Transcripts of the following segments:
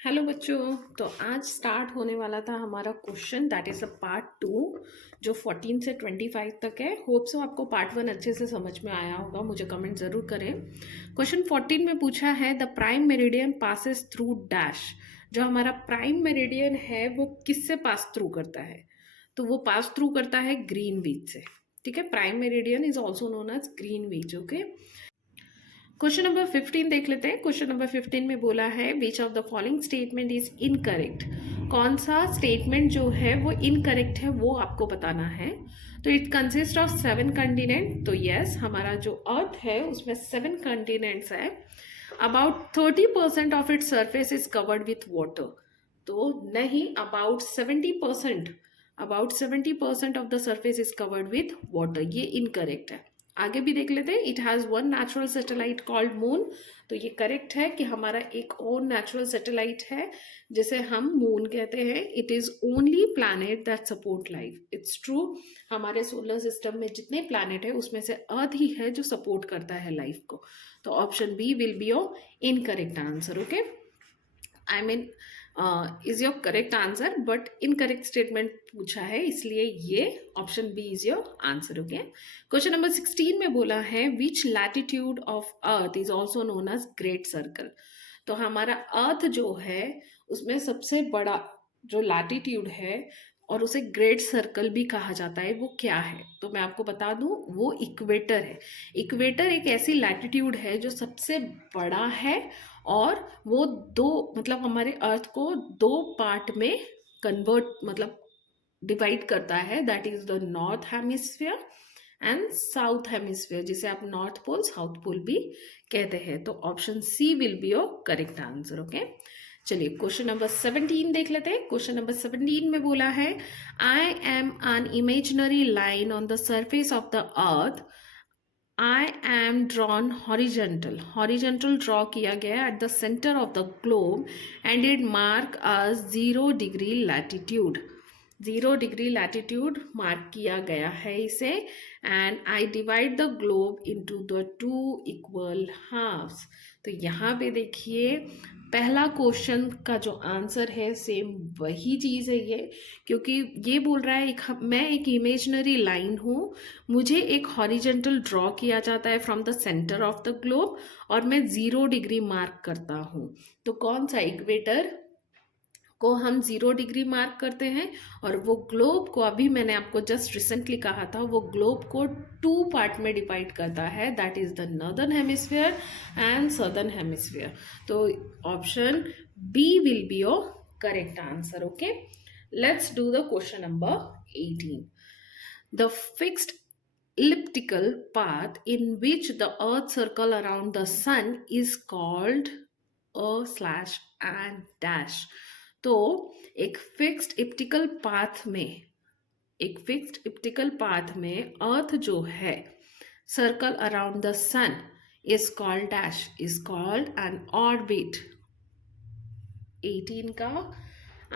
Hello बच्चों। तो आज स्टार्ट होने वाला था हमारा question that is a part 2 जो 14 से 25 तक है। होप सो आपको पार्ट 1 अच्छे से समझ में आया होगा, मुझे कमेंट ज़रूर करें। क्वेश्चन 14 में पूछा है the prime meridian passes through dash. जो हमारा प्राइम मेरिडियन है वो किससे पास थ्रू करता है? तो वो पास थ्रू करता है ग्रीनविच से। ठीक है, prime meridian is also known as Greenwich. Okay, question number 15 देख लेते हैं। क्वेश्चन नंबर 15 में बोला है which of the following statement is incorrect. कौन सा स्टेटमेंट जो है वो इनकरेक्ट है वो आपको बताना है। तो इट कंसिस्ट ऑफ 7 कंटिनेंट। तो यस, हमारा जो अर्थ है उसमें 7 कंटिनेंट्स है। About 30% of its surface is covered with water. तो नहीं, about 70% of the surface is covered with water, ये इनकरेक्ट है। आगे भी देख लेते हैं। It has one natural satellite called moon. तो ये करेक्ट है कि हमारा एक और नेचुरल सैटेलाइट है जिसे हम मून कहते हैं। It is only planet that support life. It's true, हमारे सोलर सिस्टम में जितने प्लैनेट है उसमें से अर्थ ही है जो सपोर्ट करता है लाइफ को। तो option B will be your incorrect answer. Okay, I mean is your correct answer, but incorrect statement पूछा है इसलिए ये option B is your answer. Okay, question number 16 में बोला है which latitude of earth is also known as great circle. तो हमारा अर्थ जो है उसमें सबसे बड़ा जो लैटिट्यूड है और उसे ग्रेट सर्कल भी कहा जाता है, वो क्या है? तो मैं आपको बता दूं, वो इक्वेटर है। इक्वेटर एक ऐसी लैटिट्यूड है जो सबसे बड़ा है और वो दो मतलब हमारे अर्थ को दो पार्ट में कन्वर्ट मतलब डिवाइड करता है। That is the north hemisphere and south hemisphere, जिसे आप नॉर्थ पोल साउथ पोल भी कहते हैं। तो option C will be your correct answer. Okay, चलिए क्वेश्चन नंबर 17 देख लेते हैं। क्वेश्चन नंबर 17 में बोला है I am an imaginary line on the surface of the earth. I am drawn horizontal. Horizontal draw किया गया at the center of the globe and it mark as 0 degree latitude. 0 degree latitude mark किया गया है इसे and I divide the globe into the 2 equal halves. तो यहाँ पे देखिए पहला क्वेश्चन का जो आंसर है सेम वही चीज़ है ये, क्योंकि ये बोल रहा है मैं एक इमेजनरी लाइन हूँ, मुझे एक हॉरिजेंटल ड्रॉ किया जाता है from the centre of the globe और मैं 0 डिग्री मार्क करता हूँ। तो कौन सा इक्वेटर को हम 0 डिग्री मार्क करते हैं और वो ग्लोब को अभी मैंने आपको जस्ट रिसेंटली कहा था वो ग्लोब को 2 पार्ट में डिवाइड करता है, that is the northern hemisphere and southern hemisphere. तो option B will be your correct answer. Okay, let's do the question number 18। The fixed elliptical path in which the earth circle around the sun is called a slash and dash। तो एक fixed elliptical path में earth जो है circle around the sun is called dash, is called an orbit. 18 का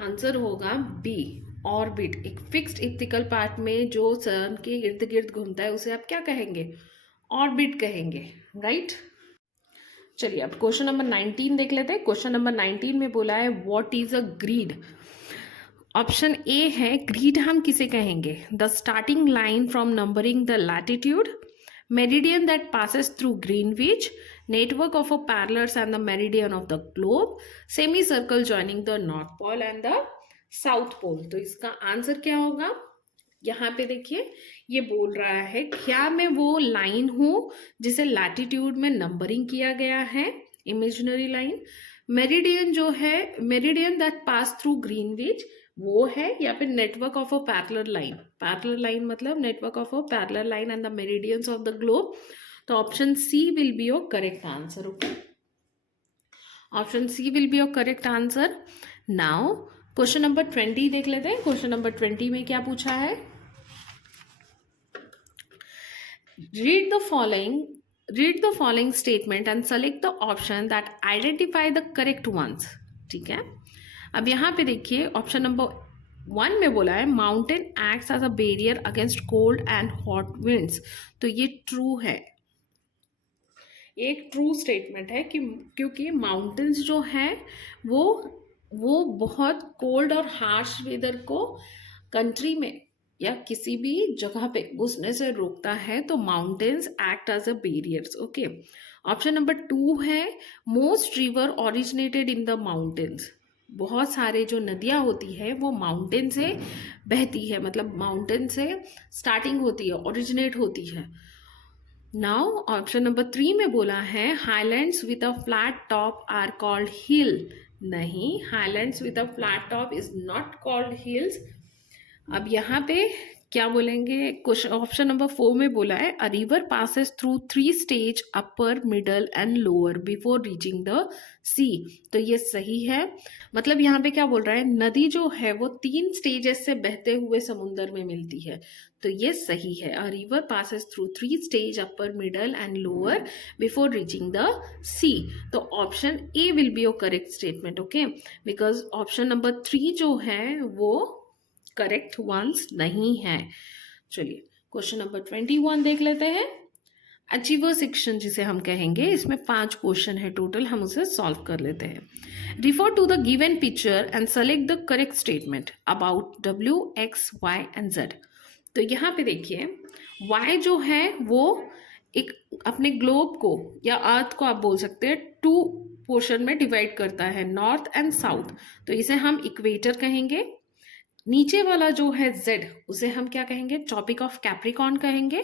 answer होगा B, orbit. एक fixed elliptical path में जो सन के इर्द गिर्द घूमता है उसे आप क्या कहेंगे? ऑर्बिट कहेंगे, राइट। चलिए अब क्वेश्चन नंबर 19 देख लेते हैं। क्वेश्चन नंबर 19 में बोला है what is a grid. Option A है ग्रीड हम किसे कहेंगे? The starting line from numbering the latitude, meridian that passes through Greenwich, network of a parallels and the meridian of the globe, semicircle joining the north pole and the south pole। तो इसका answer क्या होगा? यहाँ पे देखिए ये बोल रहा है क्या मैं वो लाइन हूँ जिसे लैटिट्यूड में नंबरिंग किया गया है, इमेजिनरी लाइन। मेरिडियन जो है, meridian that pass through Greenwich वो है, या फिर network of a parallel line. Parallel line मतलब network of a parallel line and the meridians of the globe. तो option C will be your correct answer. Okay, option C will be your correct answer. Now question number 20 देख लेते हैं। Question number 20 में क्या पूछा है? read the following statement and select the option that identify the correct ones। ठीक है, अब यहाँ पे देखिए ऑप्शन नंबर 1 में बोला है mountain acts as a barrier against cold and hot winds. तो ये ट्रू है, एक ट्रू स्टेटमेंट है कि क्योंकि माउंटेन्स जो हैं वो वो बहुत कोल्ड और हार्श वेदर को कंट्री में या किसी भी जगह पे घुसने से रोकता है, तो mountains act as a barriers. Okay, option number 2 है most river originated in the mountains. बहुत सारे जो नदियाँ होती है वो माउंटेन से बहती है, मतलब माउंटेन से स्टार्टिंग होती है, ओरिजिनेट होती है। नाउ ऑप्शन नंबर 3 में बोला है highlands with a flat top are called hill. नहीं, highlands with a flat top is not called hills. अब यहाँ पे क्या बोलेंगे, क्वेश्चन ऑप्शन नंबर 4 में बोला है a river passes through 3 stage upper middle and lower before reaching the sea. तो ये सही है। मतलब यहाँ पे क्या बोल रहा है, नदी जो है वो 3 स्टेजेस से बहते हुए समुंदर में मिलती है। तो ये सही है, a river passes through 3 stage upper middle and lower before reaching the sea. तो option A will be your correct statement. Okay, because option number 3 जो है वो करेक्ट वंस नहीं है। चलिए क्वेश्चन नंबर 21 देख लेते हैं। अचीवर सेक्शन जिसे हम कहेंगे, इसमें 5 क्वेश्चन है टोटल, हम उसे सॉल्व कर लेते हैं। Refer to the given picture and select the correct statement about W X Y and Z. तो यहाँ पे देखिए y जो है वो एक अपने ग्लोब को या अर्थ को आप बोल सकते हैं 2 पोर्शन में डिवाइड करता है, नॉर्थ एंड साउथ। तो इसे हम इक्वेटर कहेंगे। नीचे वाला जो है Z उसे हम क्या कहेंगे, टॉपिक ऑफ कैप्रिकॉन कहेंगे।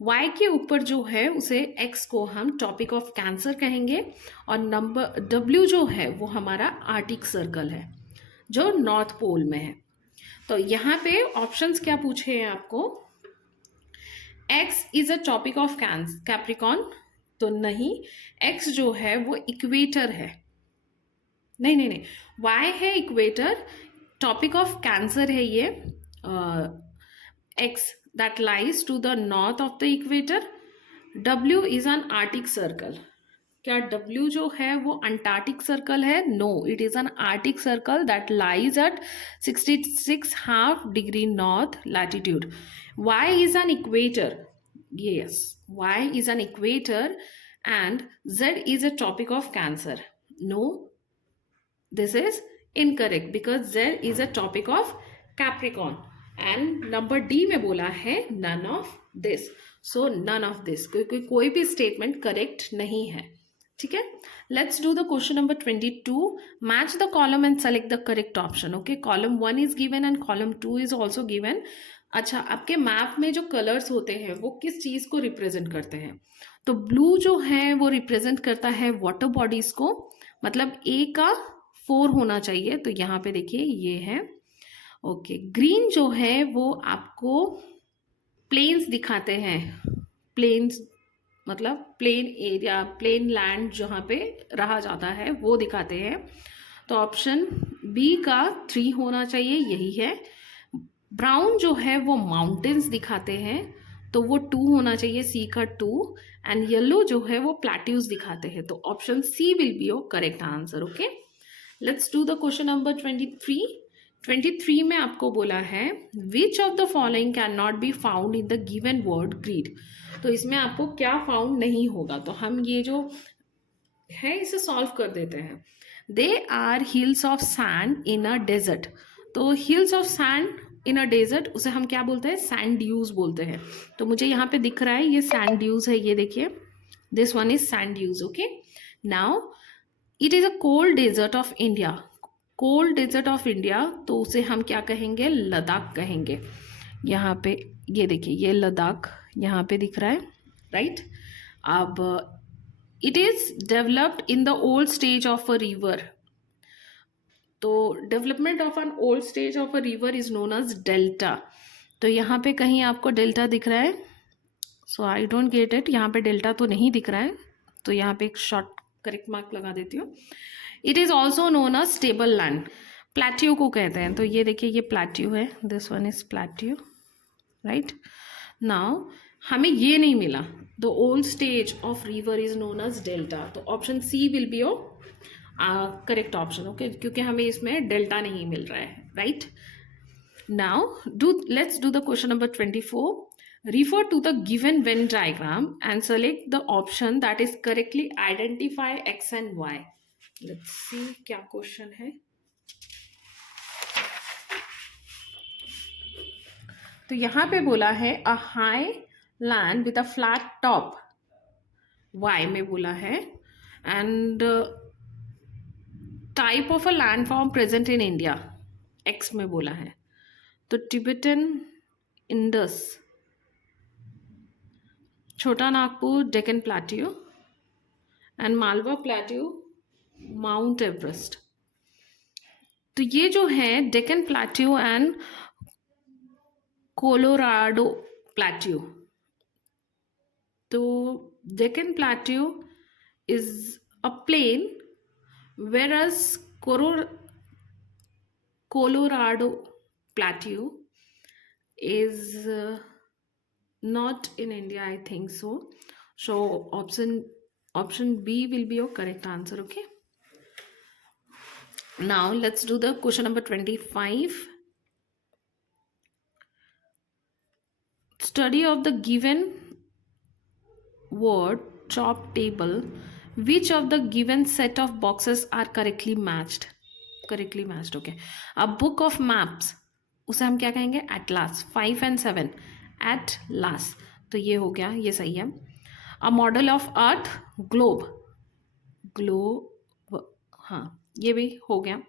Y के ऊपर जो है उसे X को हम टॉपिक ऑफ कैंसर कहेंगे। और नंबर W जो है वो हमारा आर्टिक सर्कल है जो नॉर्थ पोल में है। तो यहाँ पे ऑप्शंस क्या पूछे हैं आपको, X is a topic of Capricorn, तो नहीं, X जो है वो इक्वेटर है। नहीं नहीं नहीं, Y है इक्वेटर, टॉपिक ऑफ कैंसर है ये X that lies to the north of the equator. W is an arctic circle. क्या डब्ल्यू जो है वो अंटार्कटिक सर्कल है? No, it is an arctic circle that lies at 66.5 degree north latitude. Y is an equator, yes, y is an equator and z is a topic of cancer. No, this is incorrect because z is a topic of capricorn and number D में बोला है none of this. So none of this, क्योंकि कोई भी statement correct नहीं है। ठीक है, let's do the question number 22. Match the column and select the correct option. Okay, column 1 is given and column 2 is also given. अच्छा, आपके map में जो कलर्स होते हैं वो किस चीज़ को रिप्रेजेंट करते हैं? तो ब्लू जो है वो रिप्रेजेंट करता है वाटर बॉडीज को, मतलब ए का 4 होना चाहिए, तो यहाँ पे देखिए ये है। ओके, ग्रीन जो है वो आपको प्लेन्स दिखाते हैं, प्लेन्स मतलब प्लेन एरिया, प्लेन लैंड जहाँ पे रहा जाता है वो दिखाते हैं। तो ऑप्शन बी का 3 होना चाहिए, यही है। ब्राउन जो है वो माउंटेन्स दिखाते हैं, तो वो 2 होना चाहिए, सी का 2। एंड येलो जो है वो प्लेट्यूज दिखाते हैं, तो option C will be your correct answer. Okay, let's do the question number 23। 23 में आपको बोला है which of the following can not be found in the given word grid. तो इसमें आपको क्या फाउंड नहीं होगा, तो हम ये जो है इसे सॉल्व कर देते हैं। They are hills of sand in a desert. तो hills of sand in a desert उसे हम क्या बोलते हैं, सैंड ड्यूज बोलते हैं। तो मुझे यहाँ पे दिख रहा है ये सैंड ड्यूज है, ये देखिए, this one is sand dunes. Okay, now it is a cold desert of India. Cold desert of India, तो उसे हम क्या कहेंगे, लद्दाख कहेंगे। यहाँ पे ये देखिए, ये लद्दाख यहाँ पे दिख रहा है, राइट। अब it is developed in the old stage of a river. तो development of an old stage of a river is known as delta. तो यहाँ पे कहीं आपको डेल्टा दिख रहा है? So I don't get it, यहाँ पे डेल्टा तो नहीं दिख रहा है, तो यहाँ पे एक शॉर्ट करेक्ट मार्क लगा देती हूँ। It is also known as stable land, plateau को कहते हैं। तो ये देखिए, ये प्लेट्यू है, this one is plateau, right. Now हमें ये नहीं मिला, the old stage of river is known as delta, तो option C will be your correct option. Okay, क्योंकि हमें इसमें डेल्टा नहीं मिल रहा है, right. Now let's do the question number 24. Refer to the given Venn diagram and select the option that is correctly identify x and y. Let's see क्या question है। तो यहाँ पे बोला है a high land with a flat top, Y में बोला है, and type of a land form present in India, X में बोला है। तो Tibetan Indus, Chota Nagpur Deccan plateau, and Malwa plateau mount Everest. तो ये जो है Deccan plateau and Colorado plateau, तो Deccan plateau is a plain, whereas Colorado plateau is not in India, I think so. So option B will be your correct answer. Okay, now let's do the question number 25. Study of the given word chop table, which of the given set of boxes are correctly matched? Okay, a book of maps, उसे हम क्या कहेंगे? Atlas. 5 and 7 atlas, तो ये हो गया, ये सही है। A model of earth, globe, globe, हाँ ये भी हो गया।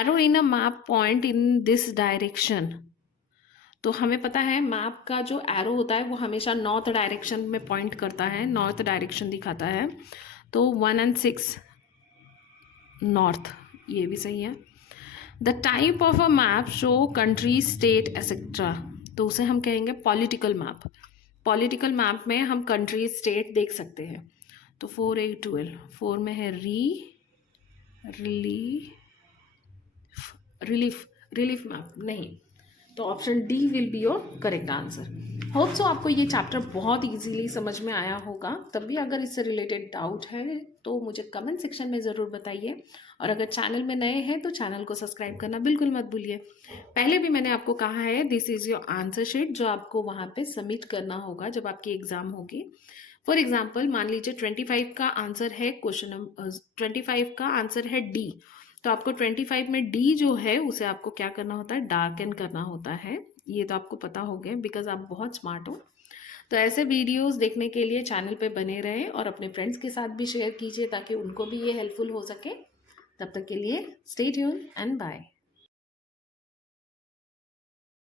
Arrow in a map point in this direction, तो हमें पता है मैप का जो एरो होता है वो हमेशा नॉर्थ डायरेक्शन में पॉइंट करता है, नॉर्थ डायरेक्शन दिखाता है। तो 1 and 6 नॉर्थ, ये भी सही है। The type of a map show country state etcetera, तो उसे हम कहेंगे पॉलिटिकल मैप। पॉलिटिकल मैप में हम कंट्री स्टेट देख सकते हैं। तो 4 8 12, 4 में है रिलीफ मैप नहीं, तो option D will be your correct answer. Hope so आपको ये चैप्टर बहुत इजीली समझ में आया होगा। तब भी अगर इससे रिलेटेड डाउट है तो मुझे कमेंट सेक्शन में ज़रूर बताइए, और अगर चैनल में नए हैं तो चैनल को सब्सक्राइब करना बिल्कुल मत भूलिए। पहले भी मैंने आपको कहा है this is your answer sheet, जो आपको वहाँ पे सबमिट करना होगा जब आपकी एग्ज़ाम होगी। फॉर एग्जाम्पल मान लीजिए 25 का आंसर है, क्वेश्चन 25 का आंसर है डी, तो आपको 25 में डी जो है उसे आपको क्या करना होता है? डार्कन करना होता है। ये तो आपको पता हो गया बिकॉज आप बहुत स्मार्ट हो। तो ऐसे वीडियोस देखने के लिए चैनल पे बने रहें और अपने फ्रेंड्स के साथ भी शेयर कीजिए ताकि उनको भी ये हेल्पफुल हो सके। तब तक के लिए स्टे ट्यून एंड बाय।